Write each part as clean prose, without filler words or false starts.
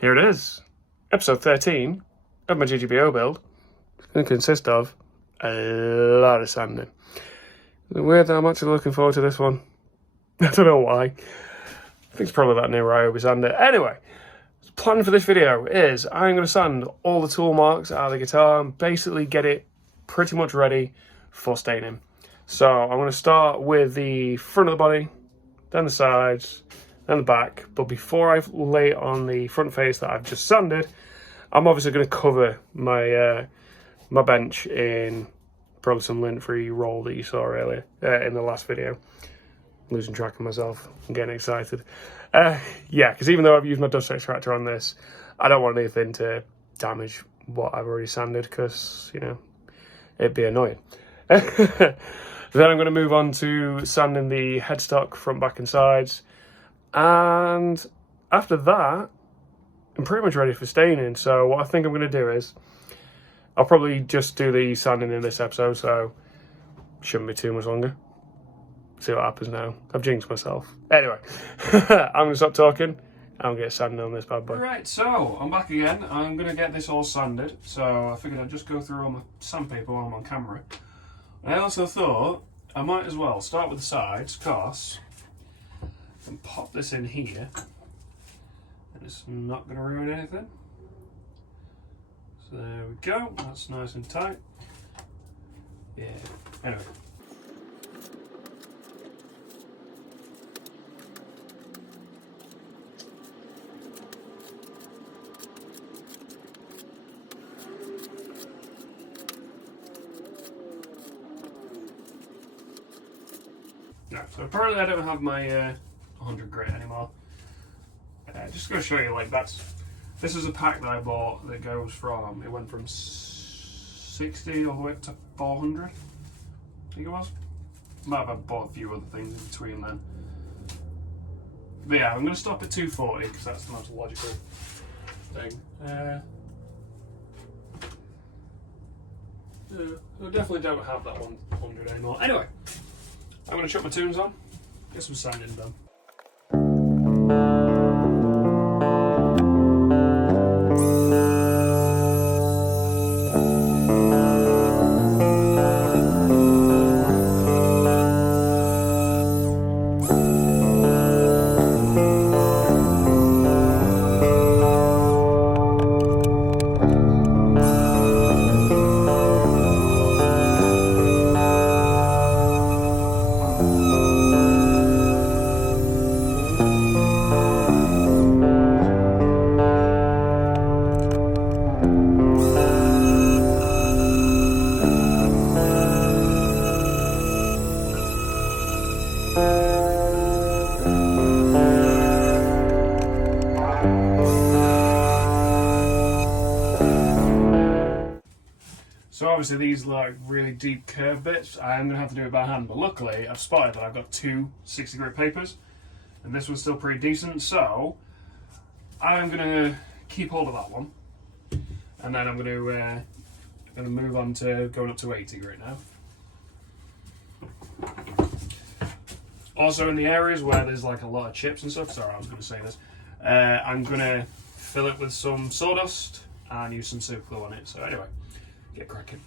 here it is. Episode 13 of my GGBO build. It's going to consist of a lot of sanding. Is it weird that I'm actually looking forward to this one? I don't know why. I think it's probably that new Ryobi sander. Anyway, the plan for this video is I'm going to sand all the tool marks out of the guitar and basically get it pretty much ready for staining. So I'm going to start with the front of the body, then the sides, then the back. But before I lay it on the front face that I've just sanded, I'm obviously going to cover my my bench in probably some lint-free roll that you saw earlier in the last video. Losing track of myself. I'm getting excited. Yeah, because even though I've used my dust extractor on this, I don't want anything to damage what I've already sanded because, you know, it'd be annoying. Then I'm going to move on to sanding the headstock front, back and sides. And after that, I'm pretty much ready for staining. So what I think I'm going to do is, I'll probably just do the sanding in this episode, so shouldn't be too much longer. See what happens now. I've jinxed myself. Anyway, I'm going to stop talking. I'm going to get sanding on this bad boy. Right, so I'm back again. I'm going to get this all sanded. So I figured I'd just go through all my sandpaper while I'm on camera. I also thought I might as well start with the sides, because I can pop this in here and it's not going to ruin anything. So there we go, that's nice and tight. Yeah, anyway. No, so apparently I don't have my 100 grit anymore. Just going to show you, like, this is a pack that I bought that goes from, it went from 60 all the way up to 400, I think it was. Might have bought a few other things in between then. But yeah, I'm going to stop at 240 because that's the most logical thing. I definitely don't have that 100 anymore. Anyway, I'm going to chuck my tunes on, get some sanding done. So obviously these like really deep curved bits, I'm going to have to do it by hand, but luckily I've spotted that I've got two 60 grit papers and this one's still pretty decent, so I'm going to keep hold of that one and then I'm going to move on to going up to 80 grit now. Also in the areas where there's like a lot of chips and stuff, sorry I was going to say this, I'm going to fill it with some sawdust and use some super glue on it, so anyway. Get cracking.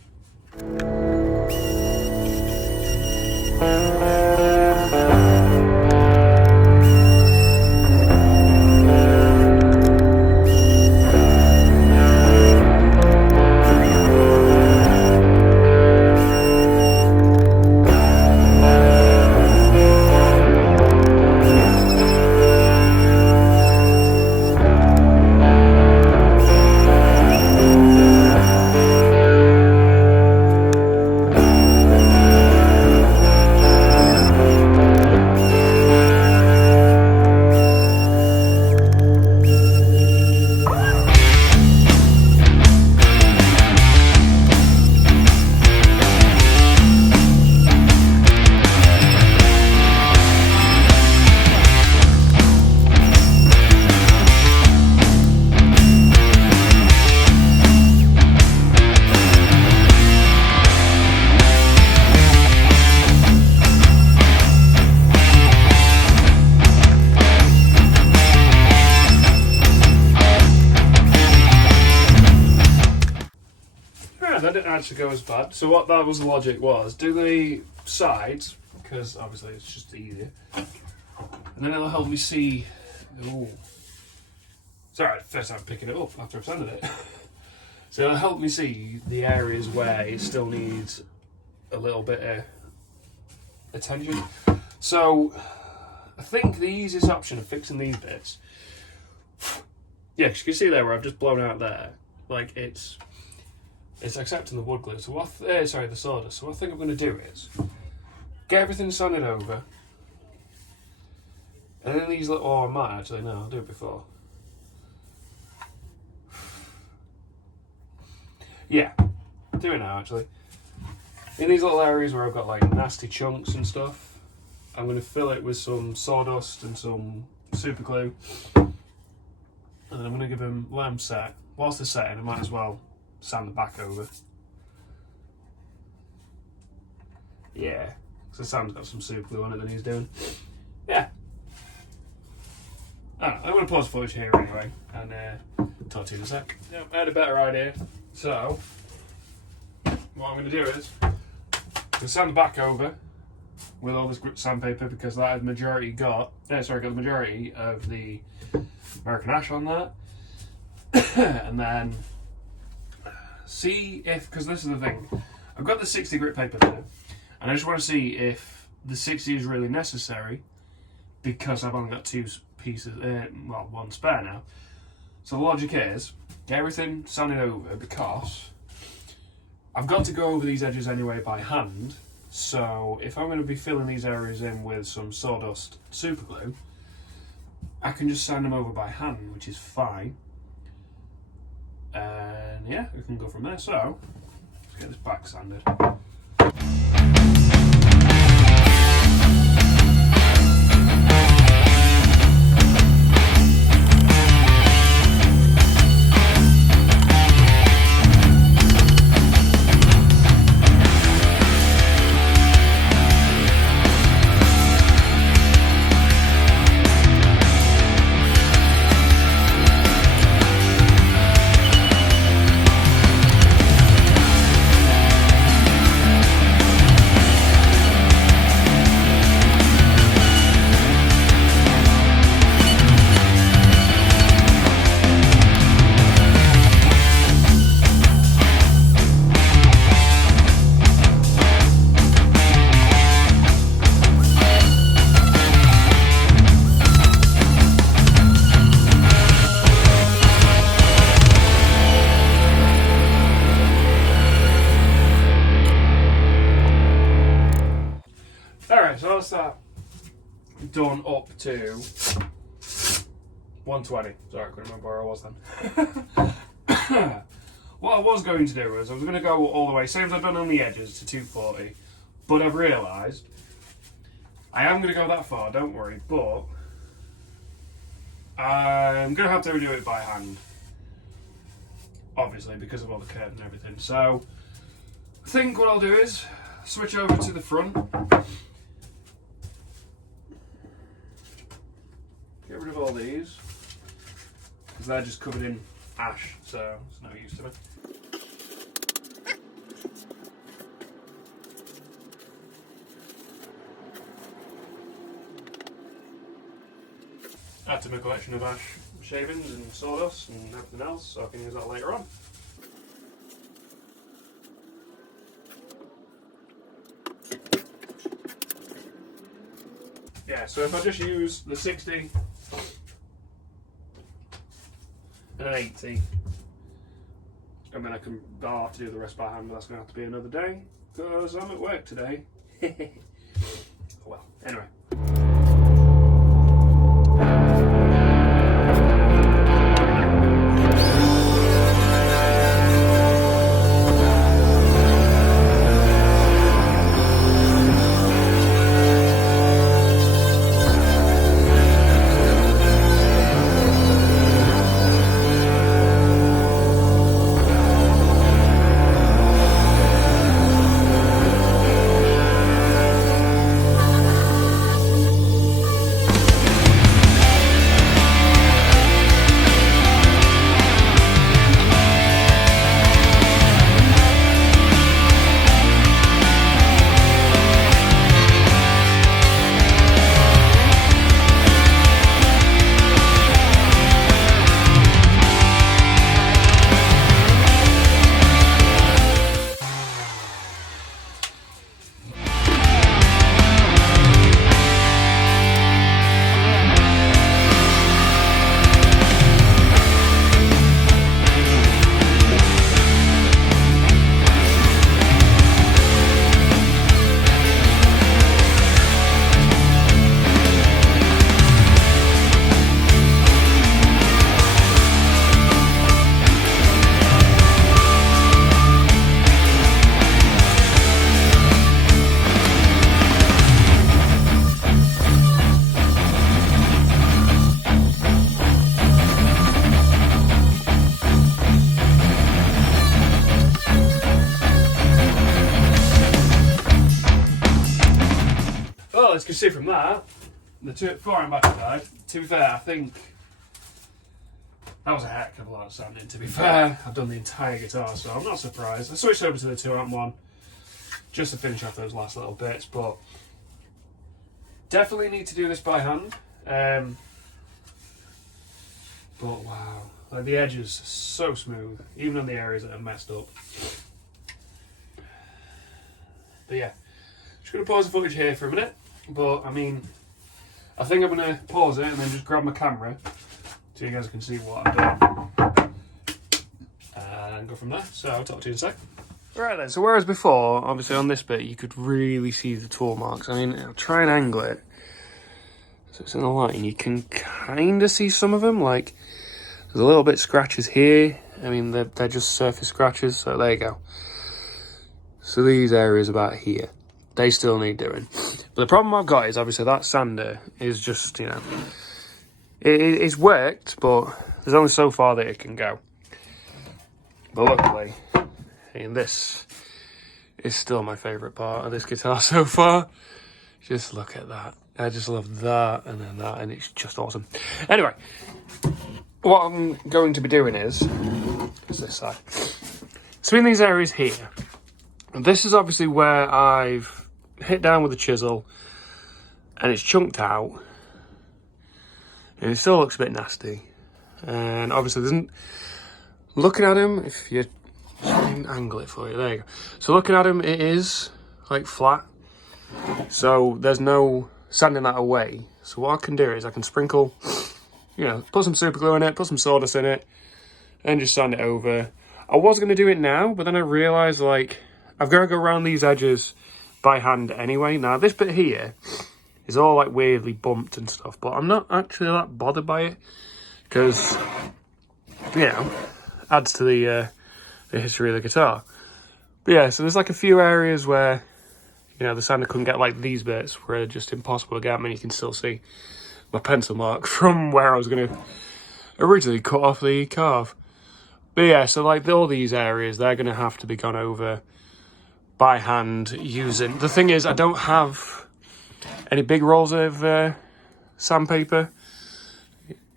that didn't actually go as bad. So what that was the logic was, do the sides, because obviously it's just easier. And then it'll help me see, ooh. Sorry, first time picking it up after I've sanded it. So it'll help me see the areas where it still needs a little bit of attention. So I think the easiest option of fixing these bits, yeah, because you can see there where I've just blown out there, like it's accepting the wood glue. So what? Sorry, the sawdust. So what I think I'm going to do is get everything sanded over, and then these little. Oh, I might actually. No, I'll do it before. Yeah, do it now actually. In these little areas where I've got like nasty chunks and stuff, I'm going to fill it with some sawdust and some super glue, and then I'm going to give them, let them set. Whilst they're setting, I might as well sand the back over. Yeah, so Sam's got some super glue on it that he's doing. Yeah. I'm going to pause the footage here anyway, and talk to you in a sec. Yeah, I had a better idea. So, what I'm going to do is, I'm going to sand the back over with all this sandpaper, because that has got the majority of the American ash on that. And then see if, because this is the thing, I've got the 60 grit paper there, and I just want to see if the 60 is really necessary, because I've only got two pieces, well, one spare now. So the logic is, get everything sanded over, because I've got to go over these edges anyway by hand. So if I'm going to be filling these areas in with some sawdust super glue, I can just sand them over by hand, which is fine. And yeah, we can go from there. So let's get this back sanded. So that's that done up to 120. Sorry, I couldn't remember where I was then. What I was going to do is I was going to go all the way, same as I've done on the edges, to 240. But I've realised I am going to go that far, don't worry, but I'm going to have to do it by hand. Obviously, because of all the curve and everything. So I think what I'll do is switch over to the front. Get rid of all these, because they're just covered in ash, so it's no use to me. Add to my collection of ash shavings and sawdust and everything else, so I can use that later on. Yeah, so if I just use the 60 and an 80, and then I'll have to do the rest by hand, but that's going to have to be another day, because I'm at work today. Well, anyway. as you can see from that, the 4 battery died. To be fair, I think that was a heck of a lot of sanding. To be fair, I've done the entire guitar, so I'm not surprised. I switched over to the 2 amp one just to finish off those last little bits, but definitely need to do this by hand. But wow, like the edges are so smooth, even on the areas that are messed up. But yeah, just going to pause the footage here for a minute. But I mean, I think I'm going to pause it and then just grab my camera so you guys can see what I'm doing. And go from there. So I'll talk to you in a sec. Right then, so whereas before, obviously on this bit, you could really see the tool marks. I mean, I'll try and angle it so it's in the light and you can kind of see some of them. Like, there's a little bit scratches here. I mean, they're just surface scratches, so there you go. So these areas about here, they still need doing. But the problem I've got is obviously that sander is just, you know, it's worked, but there's only so far that it can go. But luckily, and this is still my favourite part of this guitar so far. Just look at that. I just love that and then that, and it's just awesome. Anyway, what I'm going to be doing is this side. So in these areas here, this is obviously where I've hit down with the chisel and it's chunked out and it still looks a bit nasty. And obviously looking at him, if you angle it for you, there you go. So looking at him, it is like flat. So there's no sanding that away. So what I can do is I can sprinkle, you know, put some super glue in it, put some sawdust in it, and just sand it over. I was going to do it now, but then I realised, like, I've got to go around these edges by hand anyway. Now, this bit here is all, like, weirdly bumped and stuff, but I'm not actually that bothered by it, because, you know, adds to the history of the guitar. But yeah, so there's, like, a few areas where, you know, the sander couldn't get, like, these bits where they're just impossible to get. I mean, you can still see my pencil mark from where I was going to originally cut off the carve. But yeah, so like all these areas, they're going to have to be gone over by hand using... The thing is, I don't have any big rolls of sandpaper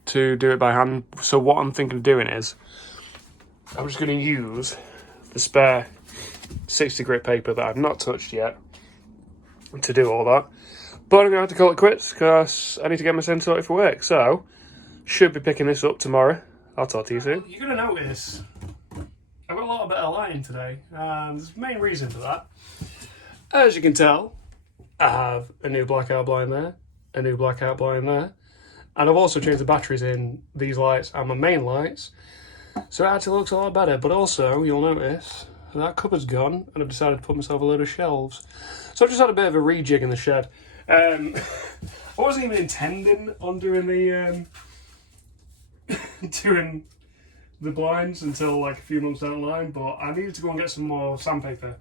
to do it by hand. So what I'm thinking of doing is, I'm just going to use the spare 60 grit paper that I've not touched yet to do all that. But I'm going to have to call it quits because I need to get my send sorted for work. So, should be picking this up tomorrow. I'll talk to you soon. You're going to notice I've got a lot better lighting today. And there's a main reason for that. As you can tell, I have a new blackout blind there, a new blackout blind there. And I've also changed the batteries in these lights and my main lights. So it actually looks a lot better. But also, you'll notice that cupboard's gone and I've decided to put myself a load of shelves. So I've just had a bit of a rejig in the shed. I wasn't even intending on doing the doing the blinds until like a few months down the line, but I needed to go and get some more sandpaper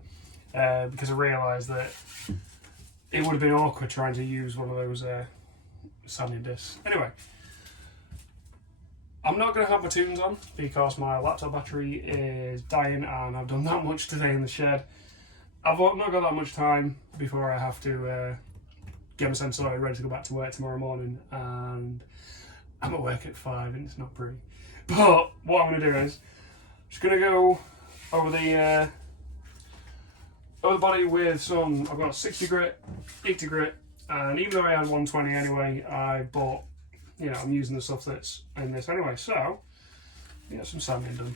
because I realised that it would have been awkward trying to use one of those sanding discs. Anyway, I'm not going to have my tunes on because my laptop battery is dying and I've done that much today in the shed. I've not got that much time before I have to get my sensor ready to go back to work tomorrow morning, and I'm at work at 5 and it's not pretty. But what I'm going to do is just going to go over the body with some, I've got 60 grit, 80 grit, and even though I had 120 anyway, I bought, you know, I'm using the stuff that's in this anyway, so get some sanding done.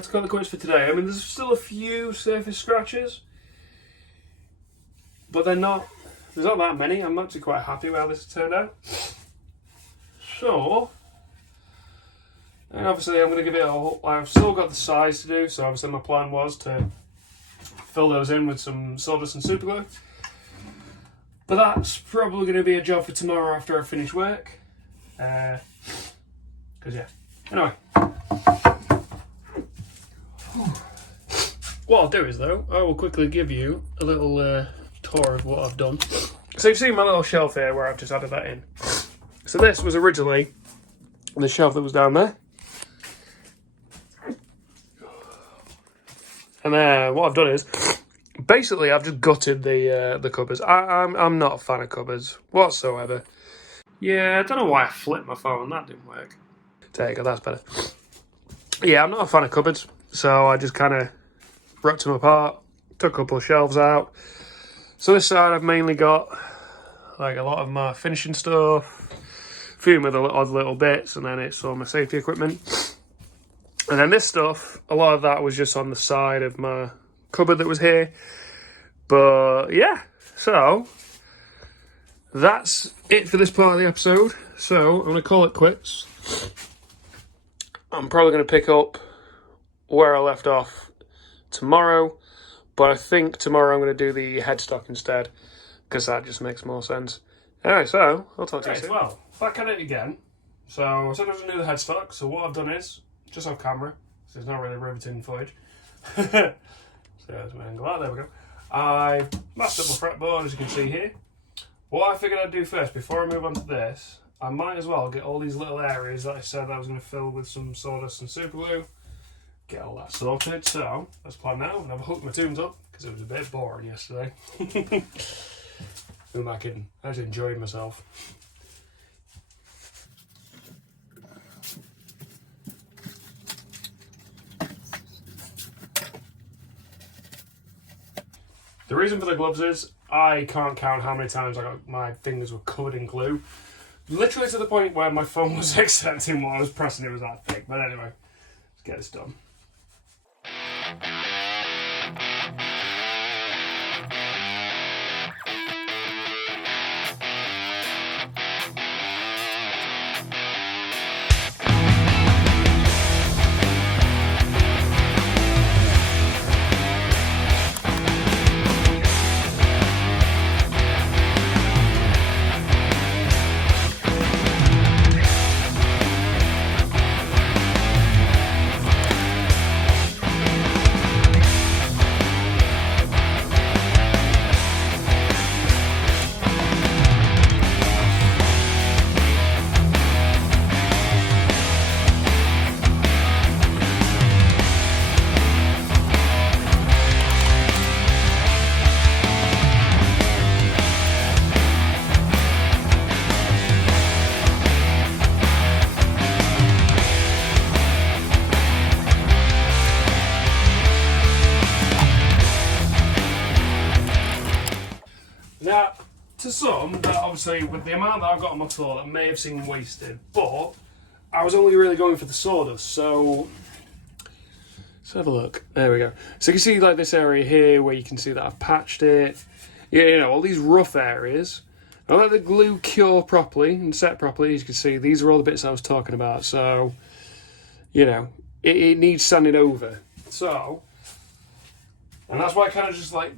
have to call the quits for today. I mean, there's still a few surface scratches, but there's not that many. I'm actually quite happy with how this has turned out. So, and obviously I'm going to give it a whole, I've still got the sides to do, so obviously my plan was to fill those in with some sawdust and super glue. But that's probably going to be a job for tomorrow after I finish work. Because yeah. Anyway. What I'll do is though, I will quickly give you a little tour of what I've done. So you've seen my little shelf here where I've just added that in. So this was originally the shelf that was down there. And what I've done is, basically I've just gutted the cupboards. I'm not a fan of cupboards whatsoever. Yeah, I don't know why I flipped my phone, that didn't work. There you go, that's better. Yeah, I'm not a fan of cupboards, so I just kind of ripped them apart, took a couple of shelves out. So this side I've mainly got like a lot of my finishing stuff, a few of the odd little bits, and then it's all my safety equipment. And then this stuff, a lot of that was just on the side of my cupboard that was here. But yeah, so that's it for this part of the episode. So I'm going to call it quits. I'm probably going to pick up where I left off tomorrow. But I think tomorrow I'm going to do the headstock instead, because that just makes more sense. Anyway, so I'll talk to you soon. Well, back at it again. So I said I was going to do the headstock. So what I've done is, just off camera, so there's not really riveting footage. So there's my angle out, there we go. I masked up my fretboard, as you can see here. What I figured I'd do first, before I move on to this, I might as well get all these little areas that I said I was going to fill with some sawdust and super glue. Get all that sorted, so let's plan now. And I've hooked my tombs up, because it was a bit boring yesterday. Who am I kidding? I actually enjoyed myself. The reason for the gloves is I can't count how many times my fingers were covered in glue. Literally to the point where my phone was accepting what I was pressing, it was that thick. But anyway, let's get this done. Now, to some, that obviously with the amount that I've got on my floor, that may have seemed wasted, but I was only really going for the sawdust, so let's have a look. There we go. So you can see like this area here where you can see that I've patched it. Yeah, you know, all these rough areas. I let the glue cure properly and set properly. As you can see, these are all the bits I was talking about. So, you know, it needs sanding over. So, and that's why I kind of just like,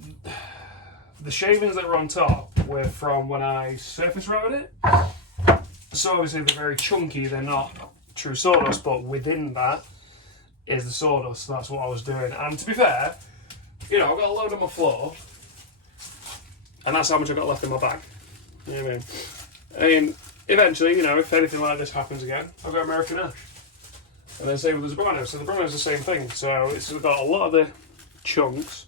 the shavings that were on top were from when I surface routed it. So obviously they're very chunky, they're not true sawdust, but within that is the sawdust, so that's what I was doing. And to be fair, you know, I've got a load on my floor, and that's how much I've got left in my bag. You know what I mean? I mean, eventually, you know, if anything like this happens again, I've got American Ash. And then same with the Soprano. So the Soprano is the same thing. So it's got a lot of the chunks,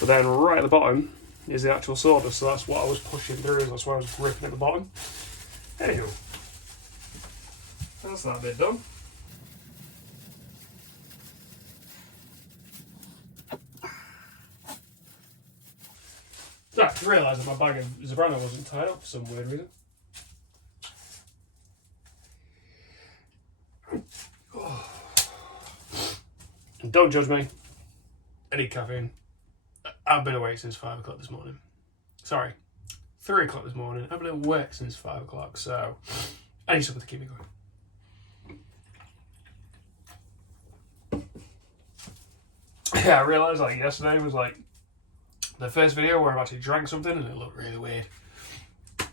but then right at the bottom is the actual sawdust. So that's what I was pushing through. That's why I was gripping at the bottom. Anywho, that's that bit done. So I realised that my bag of Soprano wasn't tied up for some weird reason. Don't judge me. I need caffeine. I've been awake since 5 o'clock this morning. Sorry, 3 o'clock this morning. I've been awake since 5 o'clock, so I need something to keep me going. Yeah, I realised like yesterday was like the first video where I've actually drank something and it looked really weird.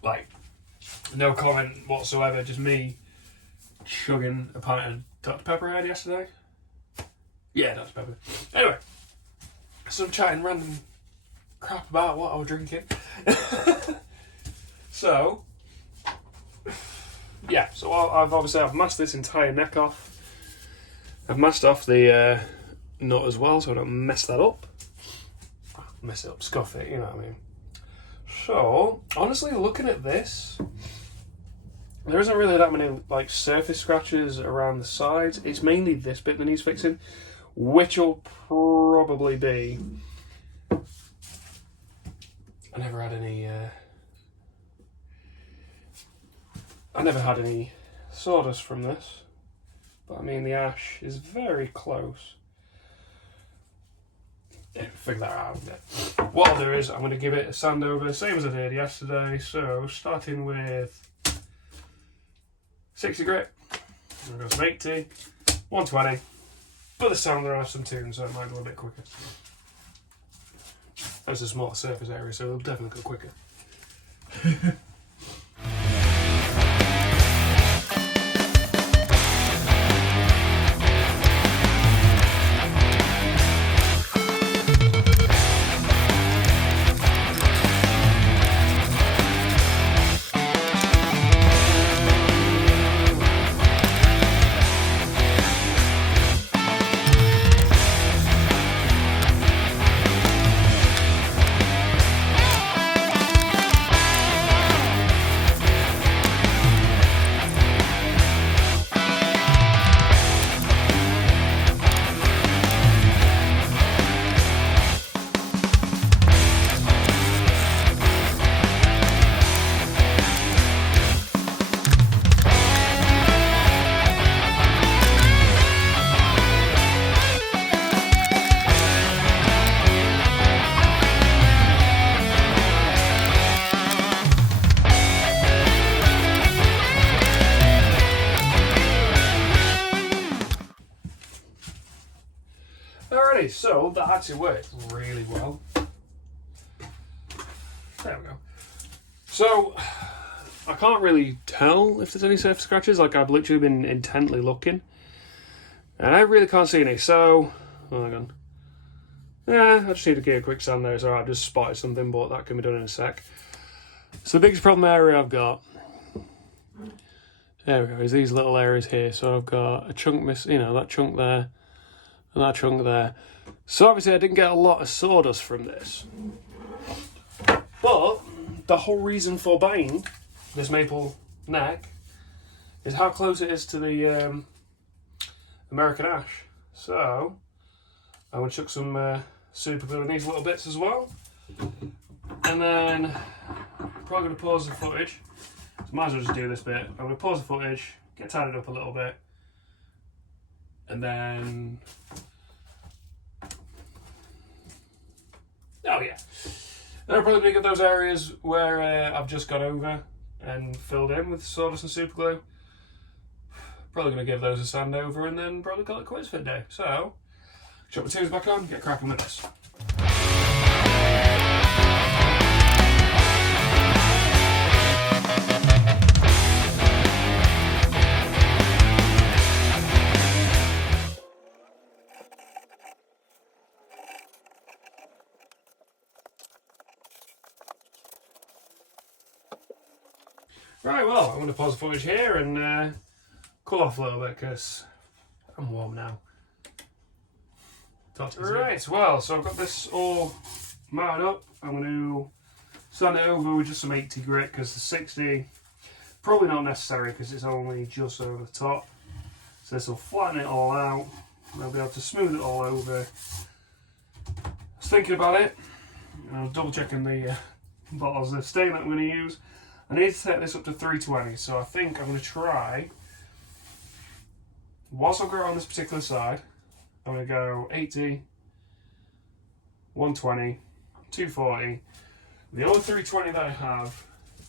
Like, no comment whatsoever, just me chugging a pint of Dr. Pepper I had yesterday. Yeah, Dr. Pepper. Anyway, so I'm chatting random crap about what I was drinking. So, yeah, so I've masked this entire neck off. I've masked off the nut as well, so I don't mess that up. Mess it up, scuff it, you know what I mean. So, honestly, looking at this, there isn't really that many like surface scratches around the sides. It's mainly this bit that needs fixing, which will probably be. I never had any sawdust from this, but I mean the ash is very close. Yeah, figure that out. Yeah. What I'll do is I'm going to give it a sand over, same as I did yesterday. So starting with 60 grit, I'm going to go some 80, 120, but this time I'm going to have some tunes, so it might go a bit quicker. It's a smaller surface area, so it'll definitely go quicker. Alrighty, so that actually worked really well. There we go. So, I can't really tell if there's any surface scratches, like I've literally been intently looking. And I really can't see any, so, oh, hang on. Yeah, I just need to give a quick sand there, so I've just spotted something, but that can be done in a sec. So the biggest problem area I've got, there we go, is these little areas here. So I've got a chunk missing, you know, that chunk there, and that chunk there. So obviously I didn't get a lot of sawdust from this. But the whole reason for buying this maple neck is how close it is to the American ash. So I'm going to chuck some super glue in these little bits as well. And then I'm probably going to pause the footage. So might as well just do this bit. I'm going to pause the footage, get tidied up a little bit, and then then I'm probably going to get those areas where I've just gone over and filled in with sawdust and super glue. Probably going to give those a sand over and then probably call it quits for the day. So, chuck my tubes back on, get cracking with this. Right, well, I'm going to pause the footage here and cool off a little bit because I'm warm now. Right, well, so I've got this all marked up. I'm going to sand it over with just some 80 grit because the 60 probably not necessary because it's only just over the top. So this will flatten it all out and I'll be able to smooth it all over. I was thinking about it and I was double checking the bottles of stain that I'm going to use. I need to set this up to 320, so I think I'm going to try, whilst I've got it on this particular side, I'm going to go 80, 120, 240. The only 320 that I have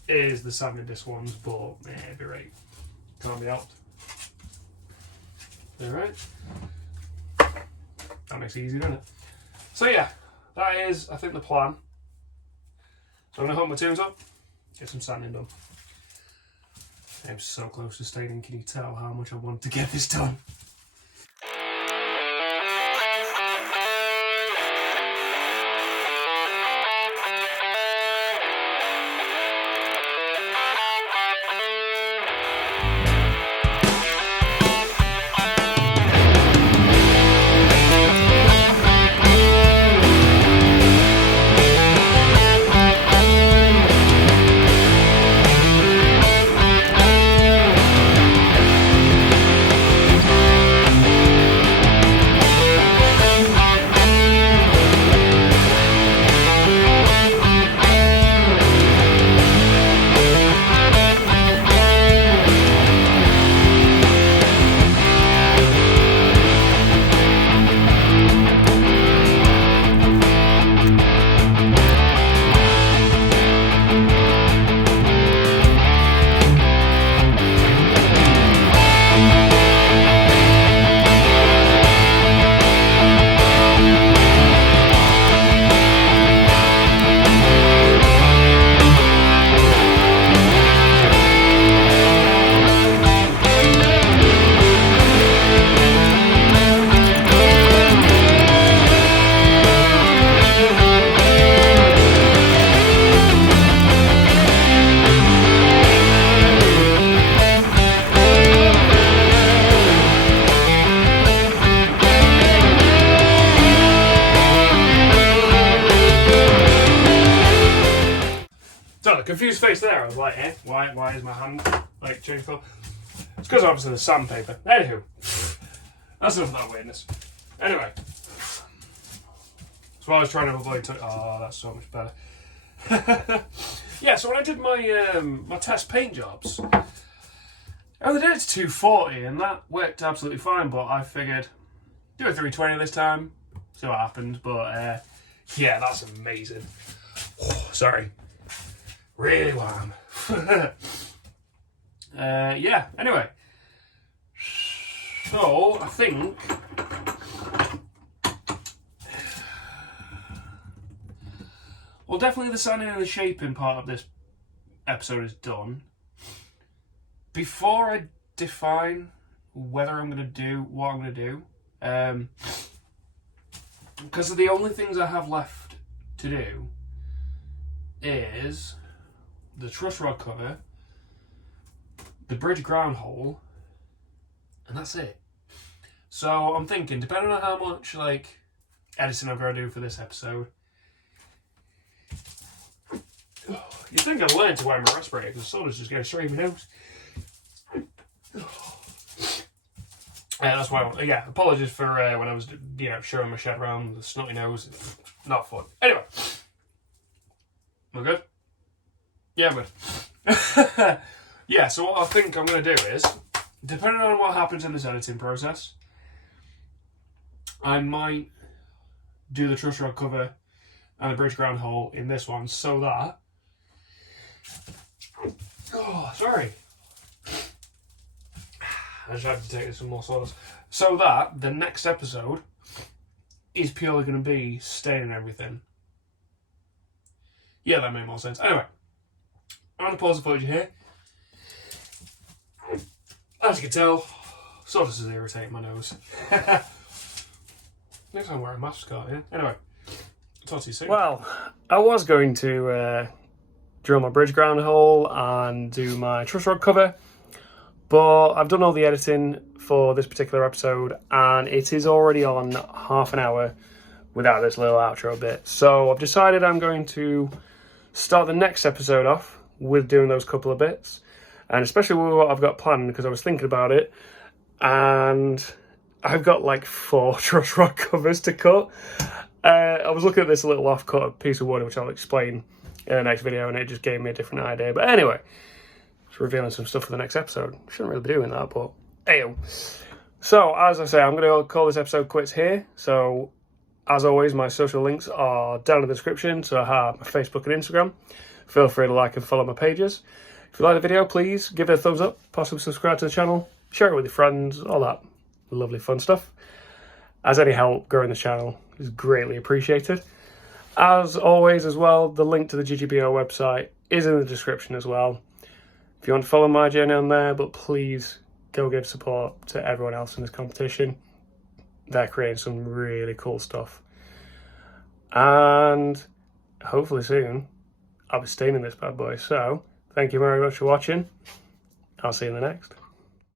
is the sanding disc ones, but it'd be right. Can't be helped. Alright. That makes it easy, doesn't it? So yeah, that is, I think, the plan. So I'm going to hook my tools up, get some sanding done. I'm so close to staying. Can you tell how much I want to get this done? Confused face there. I was like, why is my hand like changed colour? It's because obviously the sandpaper. Anywho, that's enough of that weirdness. Anyway, so I was trying to avoid. Oh, that's so much better. Yeah, so when I did my my test paint jobs, I only did it to 240, and that worked absolutely fine. But I figured do a 320 this time, see what happens. But yeah, that's amazing. Sorry. Really warm. Yeah, anyway. So, I think well, definitely the sanding and the shaping part of this episode is done. Before I define whether I'm going to do what I'm going to do, because the only things I have left to do is the truss rod cover, the bridge ground hole, and that's it. So I'm thinking, depending on how much like editing I've got to do for this episode, you think I'd learn to wear my respirator because the Sawdust just goes straight in my nose. That's why. Yeah, apologies for when I was showing my shed around the snotty nose. Not fun. Anyway, we're good. Yeah, good. Yeah, so what I think I'm going to do is, depending on what happens in this editing process, I might do the truss rod cover and the bridge ground hole in this one so that... Oh, sorry. I just have to take some more sawdust. So that the next episode is purely going to be staining everything. Yeah, that made more sense. Anyway. I'm going to pause the footage here. As you can tell, sawdust is irritating my nose. Next time I wear a mask, yeah? Anyway, talk to you soon. Well, I was going to drill my bridge ground hole and do my truss rod cover, but I've done all the editing for this particular episode and it is already on half an hour without this little outro bit. So I've decided I'm going to start the next episode off with doing those couple of bits, and especially with what I've got planned, because I was thinking about it and I've got like 4 truss rod covers to cut. I was looking at this little off-cut piece of wood, which I'll explain in the next video, and it just gave me a different idea. But anyway, it's revealing some stuff for the next episode. Shouldn't really be doing that, but ayo. So, as I say, I'm going to call this episode quits here. So, as always, my social links are down in the description. So I have my Facebook and Instagram. Feel free to like and follow my pages. If you like the video, please give it a thumbs up, possibly subscribe to the channel, share it with your friends, all that lovely fun stuff. As any help growing the channel is greatly appreciated. As always as well, the link to the GGBO website is in the description as well. If you want to follow my journey on there, but please go give support to everyone else in this competition. They're creating some really cool stuff. And hopefully soon, I'll be staying in this bad boy. So, thank you very much for watching. I'll see you in the next.